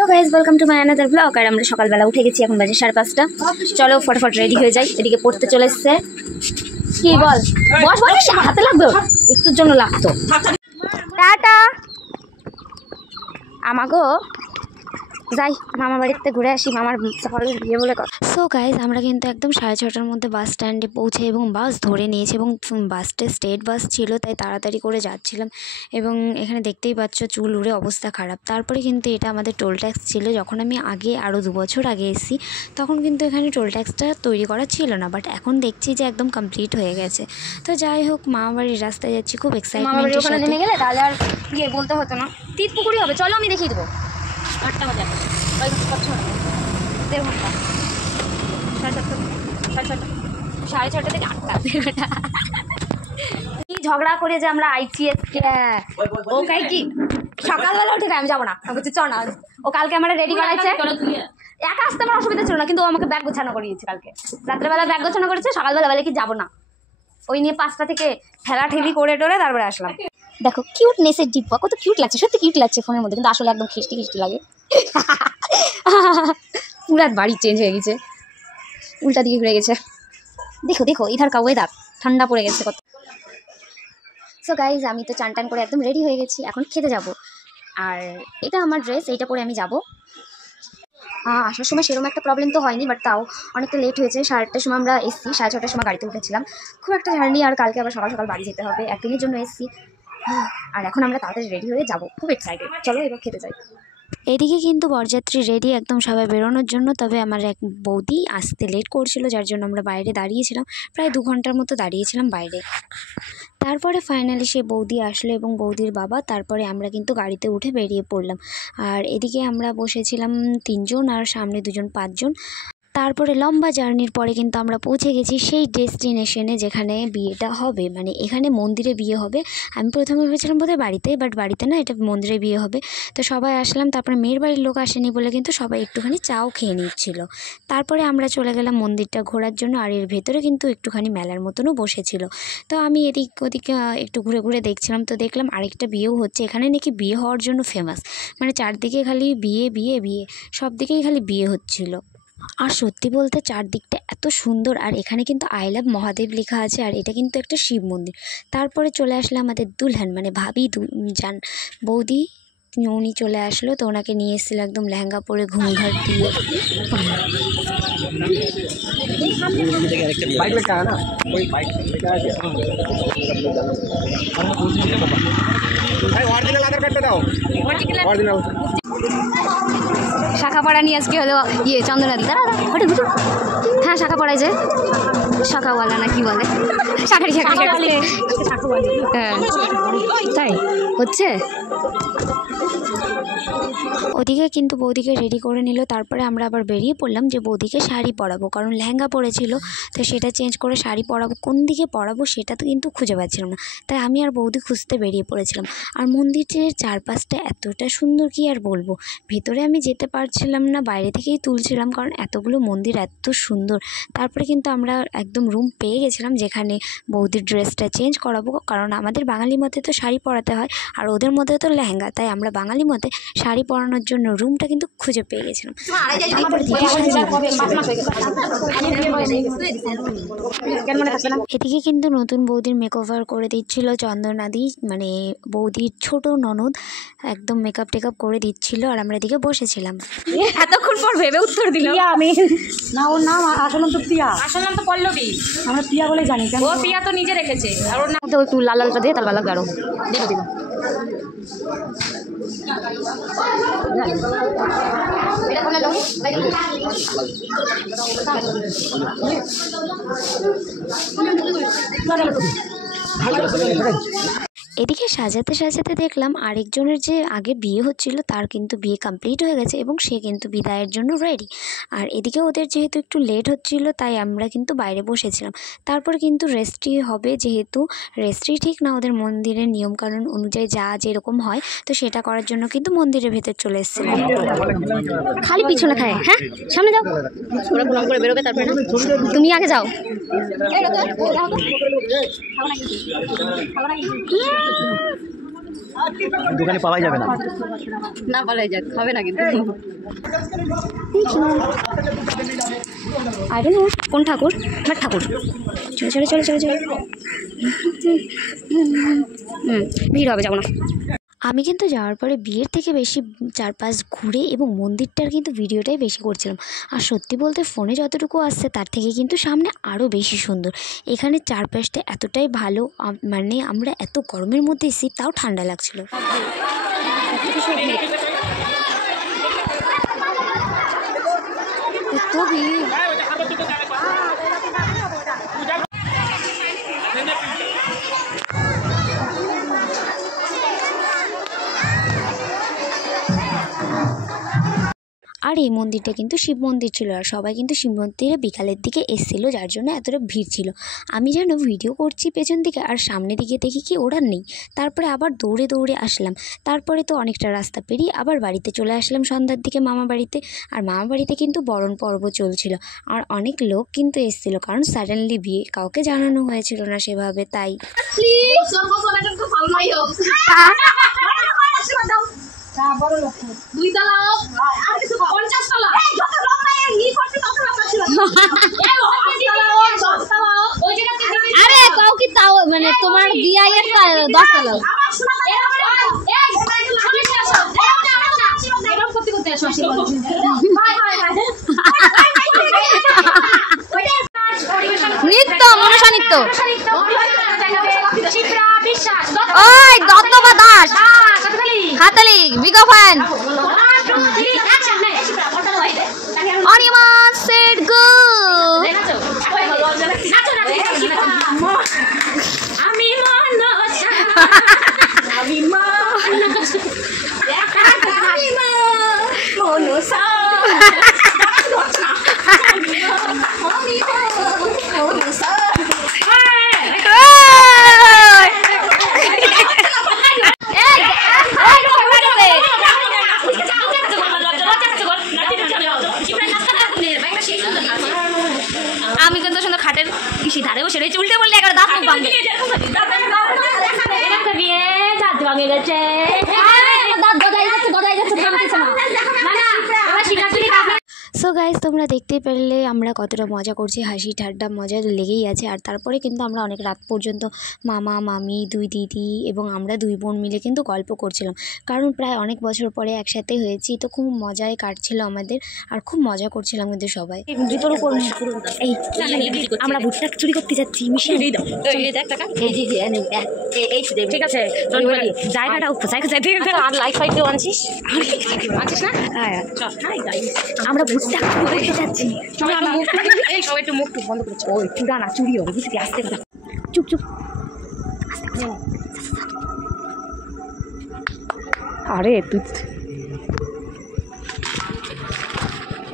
Hello guys welcome to my another blog. और আমরা সকালবেলা উঠে গেছি, এখন বাজে 5:30। চলো ফটাফট রেডি হয়ে যাই, এদিকে পড়তে চলে এসেছে। কি বল বস বস, হাতে লাগবে, একটুর জন্য লাগতো। টাটা আমাগো, যাই মামা বাড়িতে ঘুরে আসি, মামার সকালে বিয়ে বলে কথা। সো গাইজ আমরা কিন্তু একদম 6:30টার মধ্যে বাস স্ট্যান্ডে পৌঁছে এবং বাস ধরে নিয়েছি, এবং বাসটা স্টেট বাস ছিল তাই তাড়াতাড়ি করে যাচ্ছিলাম। এবং এখানে দেখতেই পাচ্ছ চুল উড়ে অবস্থা খারাপ। তারপরে কিন্তু এটা আমাদের টোল ট্যাক্স ছিল। যখন আমি আগে আরও 2 বছর আগে এসেছি তখন কিন্তু এখানে টোল ট্যাক্সটা তৈরি করা ছিল না, বাট এখন দেখছি যে একদম কমপ্লিট হয়ে গেছে। তো যাই হোক, মামা বাড়ির রাস্তায় যাচ্ছি খুব এক্সাইটমেন্টের সাথে। নেমে গেলে তাহলে আর গিয়ে বলতে হতো না, তিতপুকুরি হবে। চলো আমি দেখিয়ে দেবো। 8টা বাজে, 1.5 ঘন্টা, 6:30 থেকে 8টা। কি ঝগড়া করে যে আমরা আইসিএস ও কাই কি সকালবেলা উঠে আমি যাবো না, বলছি চ না। ও কালকে আমরা রেডি করাইছে, একা আসতে আমার অসুবিধা ছিল না, কিন্তু ও আমাকে ব্যাগ গোছানো করিয়েছে। কালকে রাত্রেবেলা ব্যাগ গোছানো করেছে, সকালবেলা বলে কি যাবো না। ওই নিয়ে 5টা থেকে ঠেলাঠেলি করে টোরে তারপরে আসলাম। দেখো কিউটনেসের ডিব্বা, কত কিউট লাগছে, সত্যি কিউট লাগছে ফোনের মধ্যে, কিন্তু আসলে একদম খিস্টি খিস্টি লাগে। পুরা বাড়ি চেঞ্জ হয়ে গেছে, উল্টা দিকে ঘুরে গেছে। দেখো দেখো ইধার কা ওয়েদার, ঠান্ডা পড়ে গেছে কত। সো গাইজ আমি তো চান টান করে একদম রেডি হয়ে গেছি, এখন খেতে যাব। আর এটা আমার ড্রেস, এইটা পরে আমি যাব। আসার সময় সেরকম একটা প্রবলেম তো হয়নি, বাট তাও অনেকটা লেট হয়েছে। 8:30টার সময় আমরা এসেছি, 6:30টার সময় গাড়িতে উঠেছিলাম। খুব একটা জার্নি, আর কালকে আবার সকাল সকাল বাড়ি যেতে হবে, একদিনের জন্য এসেছি। আর এখন আমরা তাড়াতাড়ি রেডি হয়ে যাব, খুব এক্সাইটেড। চলো এবার খেতে যাই। এদিকে কিন্তু বরযাত্রী রেডি একদম সবাই বেরোনোর জন্য, তবে আমার এক বৌদি আসতে লেট করছিল, যার জন্য আমরা বাইরে দাঁড়িয়েছিলাম, প্রায় 2 ঘন্টার মতো দাঁড়িয়েছিলাম বাইরে। তারপরে ফাইনালি সে বৌদি আসলো এবং বৌদির বাবা, তারপরে আমরা কিন্তু গাড়িতে উঠে বেরিয়ে পড়লাম। আর এদিকে আমরা বসেছিলাম 3 জন, আর সামনে 2 জন, 5 জন। তারপরে লম্বা জার্নির পরে কিন্তু আমরা পৌঁছে গেছি সেই ডেস্টিনেশনে যেখানে বিয়েটা হবে, মানে এখানে মন্দিরে বিয়ে হবে। আমি প্রথমে ভেবেছিলাম বোধহয় বাড়িতে, বাট বাড়িতে না, এটা মন্দিরে বিয়ে হবে। তো সবাই আসলাম, তারপরে মেয়ের বাড়ির লোক আসেনি বলে কিন্তু সবাই একটুখানি চাও খেয়ে নিচ্ছিল। তারপরে আমরা চলে গেলাম মন্দিরটা ঘোরার জন্য, আর এর ভেতরে কিন্তু একটুখানি মেলার মতনও বসেছিল। তো আমি এদিক ওদিকে একটু ঘুরে ঘুরে দেখছিলাম, তো দেখলাম আরেকটা বিয়েও হচ্ছে। এখানে নাকি বিয়ে হওয়ার জন্য ফেমাস, মানে চারদিকে খালি বিয়ে বিয়ে বিয়ে, সব দিকেই খালি বিয়ে হচ্ছিল। আর সত্যি বলতে চারদিকটা এত সুন্দর, আর এখানে কিন্তু আই লাভ মহাদেব লেখা আছে, আর এটা কিন্তু একটা শিব মন্দির। তারপরে চলে আসলো আমাদের দুলহান, মানে ভাবি জান বৌদি, উনি চলে আসলো। তো ওনাকে নিয়ে এসেছিল একদম লেহেঙ্গা পরে, ঘুমঘাট দিয়ে। শাখাপাড়া নিয়ে আজকে হলো চন্দ্রনাথ দাঁড়া হটে দুটো। হ্যাঁ শাখাপাড়ায় যে শাখাওয়ালা না কি বলে, শাখারি শাখারি, হ্যাঁ তাই হচ্ছে। ওদিকে কিন্তু বৌদিকে রেডি করে নিল। তারপরে আমরা আবার বেরিয়ে পড়লাম যে বৌদিকে শাড়ি পরাবো, কারণ লেহেঙ্গা পরেছিল, তো সেটা চেঞ্জ করে শাড়ি পরাবো। কোন দিকে পরাবো সেটা তো কিন্তু খুঁজে পাচ্ছিলাম না, তাই আমি আর বৌদি খুঁজতে বেরিয়ে পড়েছিলাম। আর মন্দিরটির চারপাশটা এতটা সুন্দর কি আর বলবো, ভেতরে আমি যেতে পারছিলাম না, বাইরে থেকেই তুলছিলাম, কারণ এতগুলো মন্দির এত সুন্দর। তারপরে কিন্তু আমরা একদম রুম পেয়ে গেছিলাম যেখানে বৌদির ড্রেসটা চেঞ্জ করাবো, কারণ আমাদের বাঙালি মতে তো শাড়ি পরাতে হয়, আর ওদের মধ্যে তো লেহেঙ্গা, তাই আমরা বাঙালি মতে শাড়ি পরানোর জন্য রুমটা কিন্তু খুঁজে পেয়ে গেছিলাম। এদিকে কিন্তু নতুন বৌদির মেকওভার করে দিচ্ছিল চন্দনাদি, মানে বৌদির ছোট ননদ, একদম মেকআপ টেকআপ করে দিচ্ছিল, আর আমরা এদিকে বসেছিলাম। এতক্ষণ পর ভেবে উত্তর দিল আমি, না ওর নাম আসল নাম তো প্রিয়া, আসল নাম তো পল্লবী, আমরা প্রিয়া বলে জানি। ও প্রিয়া তো নিজে রেখেছে, আর ওর নাম তো একটু লাল লালটা দিয়ে তার ভালো লাগবে। আরো দিল দিল এদিকে সাজাতে সাজাতে দেখলাম আরেকজনের যে আগে বিয়ে হচ্ছিল তার কিন্তু বিয়ে কমপ্লিট হয়ে গেছে, এবং সে কিন্তু বিদায়ের জন্য রেডি। আর এদিকে ওদের যেহেতু একটু লেট হচ্ছিল, তাই আমরা কিন্তু বাইরে বসেছিলাম। তারপর কিন্তু রেস্ট্রি হবে, যেহেতু রেস্ট্রি ঠিক না, ওদের মন্দিরের নিয়মকানুন অনুযায়ী যা যেরকম হয়, তো সেটা করার জন্য কিন্তু মন্দিরের ভেতর চলে এসেছিলাম। খালি পিছনে খায়, হ্যাঁ সামনে যাও, ওরা প্রণাম করে বেরোবে, তারপরে তুমি আগে যাও। দোকানে পাওয়াই যাবে না। না পালাই যাক, হবে না কিন্তু। আরে না, কোন ঠাকুর? আমার ঠাকুর। চলো চলো চলো চলো চলো। ভিড় হবে, যাবো না। আমি কিন্তু যাওয়ার পরে বিয়ের থেকে বেশি চারপাশ ঘুরে এবং মন্দিরটার কিন্তু ভিডিওটাই বেশি করছিলাম। আর সত্যি বলতে ফোনে যতটুকু আসছে তার থেকে কিন্তু সামনে আরও বেশি সুন্দর। এখানে চারপাশটা এতটাই ভালো, মানে আমরা এত গরমের মধ্যে এসেছি তাও ঠান্ডা লাগছিল। এত ভিড়। আর এই মন্দিরটা কিন্তু শিব মন্দির ছিল, আর সবাই কিন্তু শিব মন্দিরে বিকালের দিকে এসেছিলো, যার জন্য এতটা ভিড় ছিল। আমি যেন ভিডিও করছি পেছন দিকে, আর সামনে দিকে দেখি কি ওরা নেই। তারপরে আবার দৌড়ে দৌড়ে আসলাম। তারপরে তো অনেকটা রাস্তা পেরিয়ে আবার বাড়িতে চলে আসলাম সন্ধ্যার দিকে মামা বাড়িতে। আর মামা বাড়িতে কিন্তু বরণ পর্ব চলছিল, আর অনেক লোক কিন্তু এসেছিলো, কারণ সাডেনলি বিয়ে, কাউকে জানানো হয়েছিল না সেভাবে, তাই। আরে কাউকে তাও মানে তোমার বিআইয়ের 10 তলা। নৃত্য, মনসা নৃত্য। ওই দত্তবা দাস, হাতালি বিগা ফ্যান। অনিমা সেড গো। আমি কিন্তু সুন্দর খাটের কৃষি ধারে বসে রয়েছে, উল্টে বললে একবার দাঁত ভাঙবে। সো গাইজ, তোমরা দেখতেই পারলে আমরা কতটা মজা করছি, হাসি ঠাট্টা মজা লেগেই আছে। আর তারপরে কিন্তু আমরা অনেক রাত পর্যন্ত মামা মামি, দুই দিদি এবং আমরা 2 বোন মিলে কিন্তু গল্প করছিলাম, কারণ প্রায় অনেক বছর পরে একসাথে হয়েছি, তো খুব মজায় কাটছিল আমাদের, আর খুব মজা করছিলাম কিন্তু সবাই। এই আমরা ভুট্টা চুরি করতে যাচ্ছি, ঠিক আছে জায়গাটা আর লাইফ ফাইটেও আনছিস না? হ্যাঁ, আমরা ভুট্টা করতে যাচ্ছি। এই সবাই একটু মুখ বন্ধ করেছে। ওই চূড়া না, চুরি হবে, বুঝলি? আস্তে কথা, চুপ চুপ। আরে তুই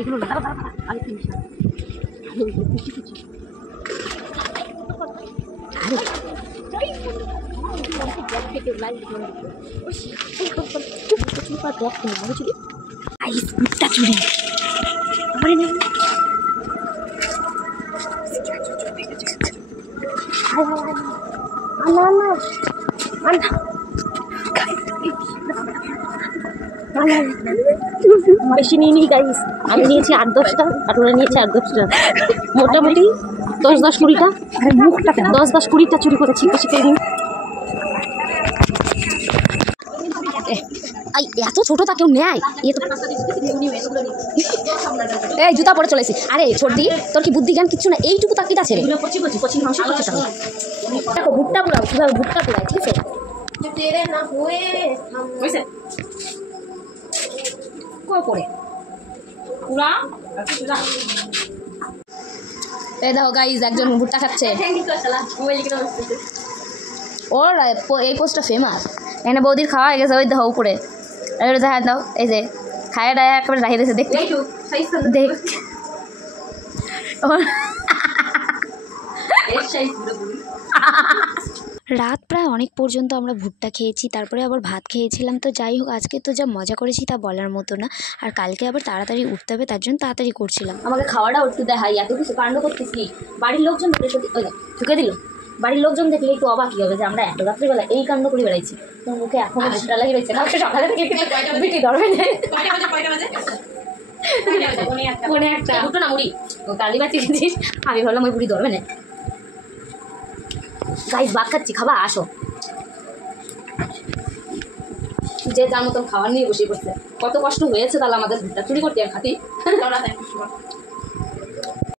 এগুলো ভুট্টা চুরি। বেশি নিয়ে গাইস, আমি নিয়েছি 8-10টা, আর ওরা নিয়েছে 8-10টা, মোটামুটি 10-20টা 10-20টা চুরি করেছি বেশি দিন। এত ছোট তা কেউ নেয়? এই জুতা পরে চলেছি। আরে সর্দি, তোর কি বুদ্ধি জ্ঞান কিচ্ছু না? এইটুকু তাকিটা ছেড়ে দেখো ভুট্টা পুরাও, কিভাবে ভুট্টা পুরায়, ঠিক আছে? এই দেখো গাইজ, একজন ভুট্টা খাচ্ছে। ওর এই পোস্টটা ফেমাস, এখানে বৌদির খাওয়া হয়ে গেছে। ওই দেখো উপরে, দেখা দাও, এই যে খায় ডায় একেবারে রাখি দিয়েছে, দেখতে দেখ। রাত প্রায় অনেক পর্যন্ত আমরা ভুট্টা খেয়েছি, তারপরে আবার ভাত খেয়েছিলাম। তো যাই হোক, আজকে তো যা মজা করেছি তা বলার মতো না। আর কালকে আবার তাড়াতাড়ি উঠতে হবে, তার জন্য তাড়াতাড়ি করছিলাম। আমাকে খাওয়াটা উঠতে দেয়, হাই এত কিছু কাণ্ড করতেছি, বাড়ির লোকজন ঢুকে দিল। বাড়ির লোকজন দেখলে একটু অবাকই হবে যে আমরা এত রাত্রিবেলা এই কাণ্ড করে বেড়াইছি। তোর মুখে এখনো ভুট্টা লাগিয়ে রয়েছে, কালকে সকালে থেকে বিটি ধরবে না। মনে একটা দুটো না মুড়ি ও কালি বাচ্চি খেয়েছিস, আমি ভাবলাম ওই বুড়ি ধরবে না। গাইস ভাত খাচ্ছি, খাবা আসো। যে যার মতন খাবার নিয়ে বসে পড়ছে, কত কষ্ট হয়েছে তাহলে আমাদের ভুট্টা চুরি করতে আর খাতি।